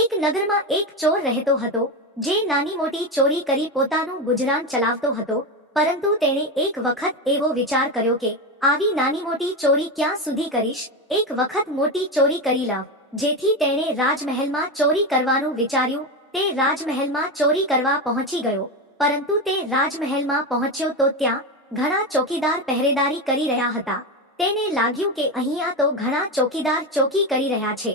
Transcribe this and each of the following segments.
એક નગરમાં એક ચોર રહેતો હતો, જે નાની મોટી ચોરી કરી પોતાનું ગુજરાન ચલાવતો હતો. પરંતુ તેણે એક વખત એવો વિચાર કર્યો કે આવી નાની મોટી ચોરી ક્યાં સુધી કરીશ, એક વખત મોટી ચોરી કરી લાવ. જેથી તેણે રાજમહેલમાં ચોરી કરવાનું વિચાર્યું. તે રાજમહેલમાં ચોરી કરવા પહોંચી ગયો. પરંતુ તે રાજમહેલમાં પહોંચ્યો તો ત્યાં ઘણા ચોકીદાર પહેરેદારી કરી રહ્યા હતા. તેને લાગ્યું કે અહીંયા તો ઘણા ચોકીદાર ચોકી કરી રહ્યા છે,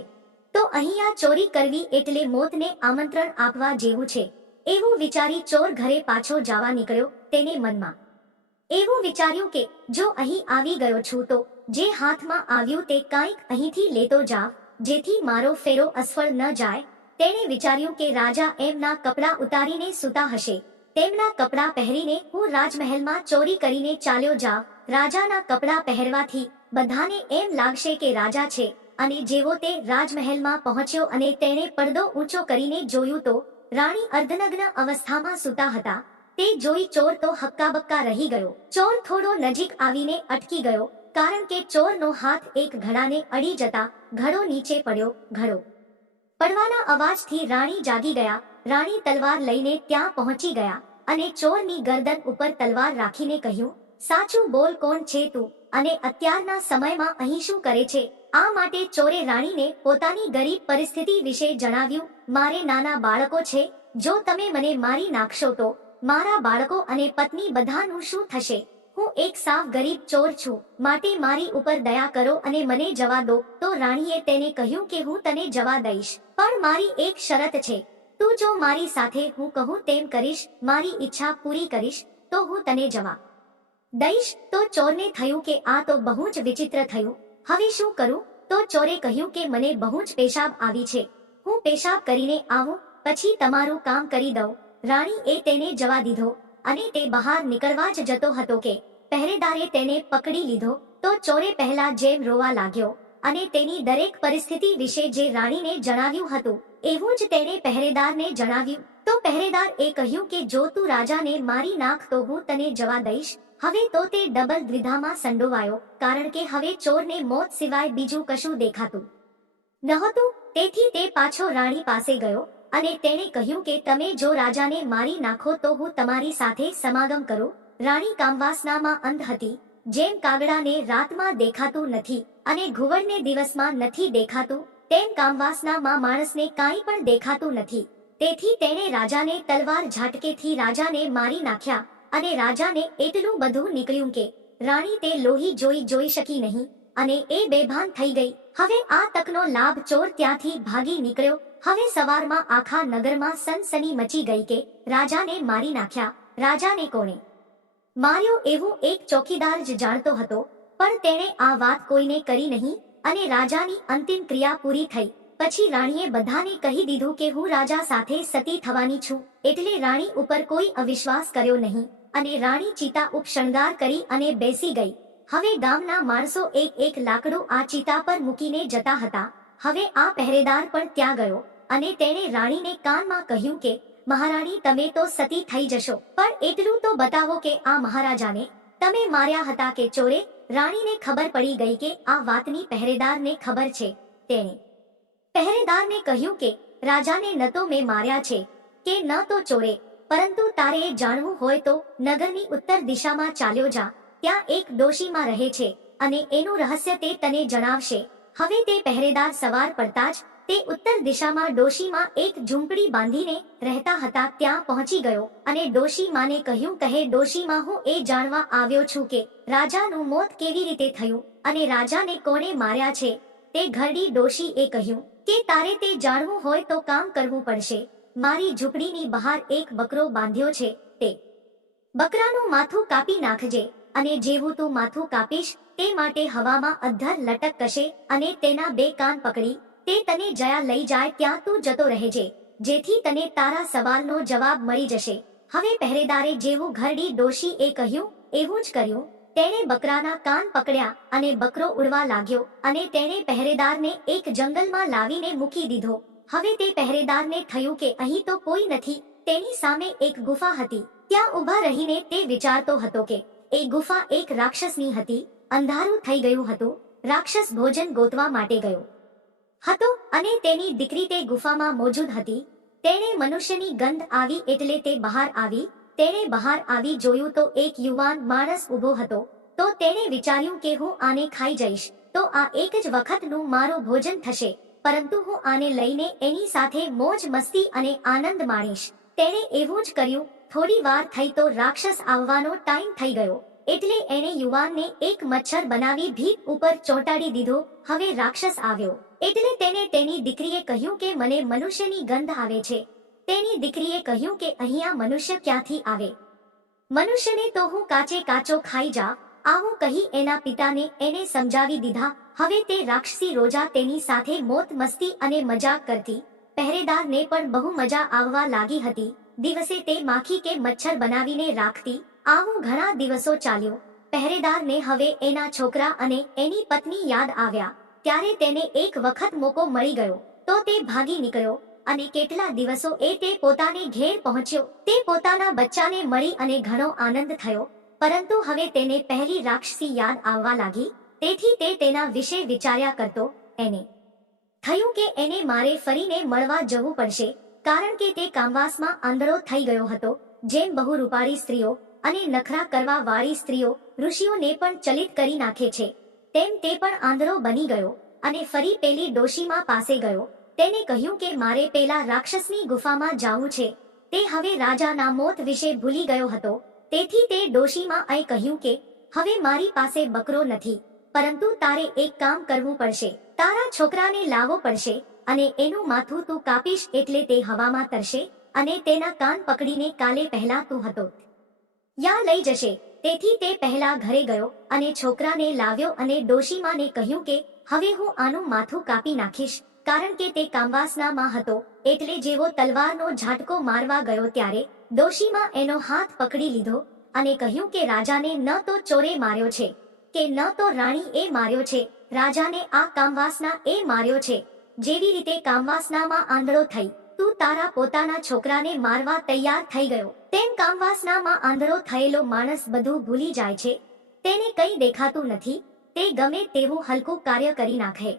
તો અહીંયા ચોરી કરવી એટલે મોતને આમંત્રણ આપવા જેવું છે. એવું વિચારી ચોર ઘરે પાછો જવા નીકળ્યો. તેને મનમાં એવું વિચાર્યું કે જો અહીં આવી ગયો છું તો જે હાથમાં આવ્યું તે કાંઈક અહીંથી લેતો જાવ, જેથી મારો ફેરો અસફળ ન જાય. તેણે વિચાર્યું કે રાજા એમના કપડાં ઉતારીને સૂતા હશે, તેમના કપડાં પહેરીને હું રાજમહેલમાં ચોરી કરીને ચાલ્યો જાવ. રાજાના કપડાં પહેરવાથી બધાને એમ લાગશે કે રાજા છે. અને જેવો તે રાજમહેલમાં પહોંચ્યો અને તેણે પડદો ઊંચો કરીને જોયું તો રાણી અર્ધનગ્ન અવસ્થામાં સૂતા હતા. તે જોઈ ચોર તો હક્કાબક્કા રહી ગયો. ચોર થોડો નજીક આવીને અટકી ગયો, કારણ કે ચોરનો હાથ એક ઘડાને અડી જતા ઘડો નીચે પડ્યો. ઘડો પડવાના અવાજથી રાણી જાગી ગયા. રાણી તલવાર લઈને ત્યાં પહોંચી ગયા અને ચોરની ગરદન ઉપર તલવાર રાખીને કહ્યું, સાચું બોલ, કોણ છે તું અને અત્યારના સમયમાં અહીં શું કરે છે? આ માટે ચોરે રાણીને પોતાની ગરીબ પરિસ્થિતિ વિશે જણાવ્યું. મારે નાના બાળકો છે, જો તમે મને મારી નાખશો તો મારા બાળકો અને પત્ની બધાનું શું થશે? હું એક સાવ ગરીબ ચોર છું, માટે મારી ઉપર દયા કરો અને મને જવા દો. તો રાણીએ તેને કહ્યું કે હું તને જવા દઈશ, પણ મારી એક શરત છે. તું જો મારી સાથે હું કહું તેમ કરીશ, મારી ઈચ્છા પૂરી કરીશ, તો હું તને જવા દઈશ. તો ચોરને થયું કે આ તો બહુ જ વિચિત્ર થયું, હવે શું કરું? તો ચોરે કહ્યું કે મને બહુ જ પેશાબ આવી છે, હું પેશાબ કરીને આવું, પછી તમારું કામ કરી દઉં. રાણીએ તેને જવા દીધો અને તે બહાર નીકળવા જ જતો હતો કે પહેરેદારે તેને પકડી લીધો. તો ચોરે પહેલા જેમ રોવા લાગ્યો અને તેની દરેક પરિસ્થિતિ વિશે જે રાણીને જણાવ્યું હતું એવું જ તેણે પહેરેદારને જણાવ્યું. તો પહેરેદારે કહ્યું કે જો તું રાજાને મારી નાખ તો હું તને જવા દઈશ. હવે તો તે ડબલ દ્વિધામાં સંડોવાયો, કારણ કે હવે ચોરને મોત સિવાય બીજું કશું દેખાતું નહોતું. તેથી તે પાછો રાણી પાસે ગયો અને તેણે કહ્યું કે તમે જો રાજાને મારી નાખો તો હું તમારી સાથે સમાગમ કરું. રાણી કામવાસનામાં અંધ હતી. જેમ કાગડાને રાતમાં દેખાતું નથી અને ઘુવડને દિવસમાં નથી દેખાતું, તેમ કામવાસનામાં માણસને કાંઈ પણ દેખાતું નથી. તેથી તેણે રાજાને તલવાર ઝાટકેથી રાજાને મારી નાખ્યા અને રાજાને એટલું બધું નીકળ્યું કે રાણી તે લોહી જોઈ શકી નહીં અને એ બેભાન થઈ ગઈ. હવે આ તકનો લાભ ચોર ત્યાંથી ભાગી નીકળ્યો. હવે સવારમાં આખા નગરમાં સનસની મચી ગઈ કે રાજાને મારી નાખ્યા. રાજાને કોણે માર્યો એવું એક ચોકીદાર જ જાણતો હતો, પણ તેણે આ વાત કોઈને કરી નહીં અને રાજાની અંતિમ ક્રિયા પૂરી થઈ પછી રાણીએ બધાને કહી દીધું કે હું રાજા સાથે સતી થવાની છું. એટલે રાણી ઉપર કોઈ અવિશ્વાસ કર્યો નહીં અને રાણી ચિતા ઉપર શણગાર કરી અને બેસી ગઈ. હવે ગામના માણસો એક લાકડું આ ચિતા પર મૂકીને જતા હતા. હવે આ પહેરેદાર પણ ત્યાં ગયો અને તેણે રાણીને કાનમાં કહ્યું કે મહારાણી, તમે તો સતી થઈ જશો, પણ એટલું તો બતાવો કે આ મહારાજાને તમે માર્યા હતા કે ચોરે? રાણીને ખબર પડી ગઈ કે આ વાતની પહેરેદારને ખબર છે. તેણે પહેરેદારને કહ્યું કે રાજાને ન તો મેં માર્યા છે કે ન તો ચોરે, પરંતુ તારે એ જાણવું હોય તો નગરની ઉત્તર દિશામાં ચાલ્યો જા. ત્યાં એક ડોશીમાં રહે છે અને એનું રહસ્ય તે તને જણાવશે. હવે તે પહેરેદાર સવાર પડતા જ તે ઉત્તર દિશામાં ડોશીમાં એક ઝૂંપડી બાંધીને રહેતા હતા ત્યાં પહોંચી ગયો અને ડોશીમાને કહ્યું, કહે ડોશીમાં, હું એ જાણવા આવ્યો છું કે રાજાનું મોત કેવી રીતે થયું અને રાજાને કોણે માર્યા છે. તે ઘરડી ડોશીએ કહ્યું કે તારે તે જાણવું હોય તો કામ કરવું પડશે. મારી ઝૂંપડીની બહાર એક બકરો બાંધ્યો છે, તે બકરાનું માથું કાપી નાખજે અને જેવું તું માથું કાપીશ તે માટે હવામાં અધ્ધર લટક કરશે અને તેના બે કાન પકડી તે તને જ્યાં લઈ જાય ત્યાં તું જતો રહેજે, જેથી તને તારા સવાલનો જવાબ મળી જશે. હવે પહેરેદારે જેવું ઘરડી ડોશીએ કહ્યું એવું જ કર્યું. તેણે બકરાના કાન પકડ્યા અને બકરો ઉડવા લાગ્યો અને તેણે પહેરેદારને એક જંગલમાં લાવીને મૂકી દીધો. હવે તે પહેરેદારને થયું કે અહીં તો કોઈ નથી. તેની સામે એક ગુફા હતી. ત્યાં ઊભા રહીને તે વિચારતો હતો કે એ ગુફા એક રાક્ષસની હતી. અંધારું થઈ ગયું હતું. રાક્ષસ ભોજન ગોતવા માટે ગયો હતો અને તેની દીકરી તે ગુફામાં મોજૂદ હતી. તેણે મનુષ્યની ગંધ આવી એટલે તે બહાર આવી. તેણે બહાર આવી જોયું તો એક યુવાન માણસ ઊભો હતો. તો તેણે વિચાર્યું કે હું આને ખાઈ જઈશ તો આ એક જ વખતનું મારું ભોજન થશે, પરંતુ હું આને લઈને એની સાથે મોજ મસ્તી અને આનંદ માણીશ. તેણે એવું જ કર્યું. થોડી વાર થઈ તો રાક્ષસ આવવાનો ટાઈમ થઈ ગયો એટલે એણે યુવાનને એક મચ્છર બનાવી ભીત ઉપર ચોંટાડી દીધો. હવે રાક્ષસ આવ્યો એટલે તેને તેની દીકરીએ કહ્યું કે મને મનુષ્યની ગંધ આવે છે. તેની દીકરીએ કહ્યું કે અહીંયા મનુષ્ય ક્યાંથી આવે? મનુષ્યને તો હું કાચે કાચો ખાઈ જા. આવું કહી એના પિતાને એને સમજાવી દીધા. હવે તે રાક્ષસી રોજા તેની સાથે મોત મસ્તી અને મજાક કરતી. પહેરેદારને પણ બહુ મજા આવવા લાગી હતી. દિવસે તે માખી કે મચ્છર બનાવીને રાખતી. આવું ઘણા દિવસો ચાલ્યો. પહેરેદારને હવે એના છોકરા અને એની પત્ની યાદ આવ્યા. ત્યારે તેને એક વખત મોકો મળી ગયો તો તે ભાગી નીકળ્યો અને કેટલા દિવસો તે પોતાને ઘેર પહોંચ્યો. તે પોતાના બચ્ચાને મળી અને ઘણો આનંદ થયો. પરંતુ હવે તેને પહેલી રાક્ષસી યાદ આવવા લાગી. તેથી તે તેના વિશે વિચાર્યા કરતો. એને થયું કે એને મારે ફરીને મળવા જવું પડશે, કારણ કે તે કામવાસમાં આંધળો થઈ ગયો હતો. જેમ બહુ રૂપાળી સ્ત્રીઓ અને નખરા કરવા વાળી સ્ત્રીઓ ઋષિઓને પણ ચલિત કરી નાખે છે, તેમ તે પણ આંધળો બની ગયો અને ફરી પેલી ડોશીમા પાસે ગયો. તેને કહ્યું કે મારે પેલા રાક્ષસની ગુફામાં જાવું છે. તે હવે રાજાના મોત વિશે ભૂલી ગયો હતો. તેથી તે ડોશીમાએ કહ્યું કે હવે મારી પાસે બકરો નથી, પરંતુ તારે એક કામ કરવું પડશે. તારા છોકરાને લાવવો પડશે અને એનું માથું તું કાપીશ એટલે તે હવામાં તરશે અને તેના કાન પકડીને કાલે પહેલા તું હતો યા લઈ જશે. તેથી તે પહેલા ઘરે ગયો અને છોકરાને લાવ્યો અને ડોશીમાને કહ્યું કે હવે હું આનું માથું કાપી નાખીશ, કારણ કે તે કામવાસનામાં હતો. એટલે જેવો તલવારનો ઝાટકો મારવા ગયો ત્યારે ડોશીમા એનો હાથ પકડી લીધો અને કહ્યું કે રાજાને ન તો ચોરે માર્યો છે કે ન તો રાણી માર્યો છે. રાજાને આ કામવાસના માર્યો છે. જેવી રીતે કામવાસનામાં આંધળો થઈ તું તારા પોતાના છોકરાને મારવા તૈયાર થઈ ગયો, તેમ કામવાસનામાં આંધળો થયેલો માણસ બધું ભૂલી જાય છે. તેને કંઈ દેખાતું નથી. તે ગમે તેવું હલકું કાર્ય કરી નાખે.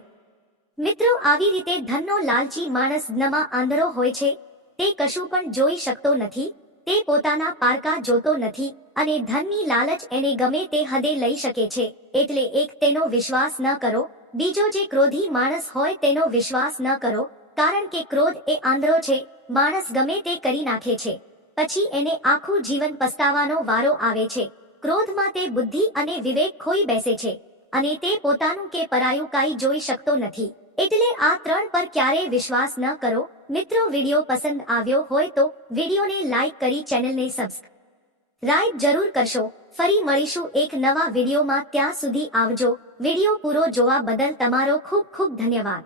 મિત્રો, આવી રીતે ધનનો લાલચી માણસ ધનમાં આંધળો હોય છે. તે કશું પણ જોઈ શકતો નથી. તે પોતાના પારકા જોતો નથી અને ધનની લાલચ એને ગમે તે હદે લઈ શકે છે. એટલે એક તેનો વિશ્વાસ ન કરો. બીજો જે ક્રોધી માણસ હોય તેનો વિશ્વાસ ન કરો, કારણ કે ક્રોધ આંધળો છે. માણસ ગમે તે કરી નાખે છે, પછી એને આખું જીવન પસ્તાવાનો વારો આવે છે. ક્રોધમાં તે બુદ્ધિ અને વિવેક ખોઈ બેસે છે અને તે પોતાનું કે પરાયું કાંઈ જોઈ શકતો નથી. એટલે આ ત્રણ પર ક્યારેય વિશ્વાસ ન કરો. મિત્રો, વિડીયો પસંદ આવ્યો હોય તો વિડીયોને લાઈક કરી ચેનલને સબસ્ક્રાઇબ જરૂર કરશો. ફરી મળીશું એક નવા વિડીયોમાં. ત્યાં સુધી આવજો. વિડીયો પૂરો જોવા બદલ તમારો ખૂબ ખૂબ ધન્યવાદ.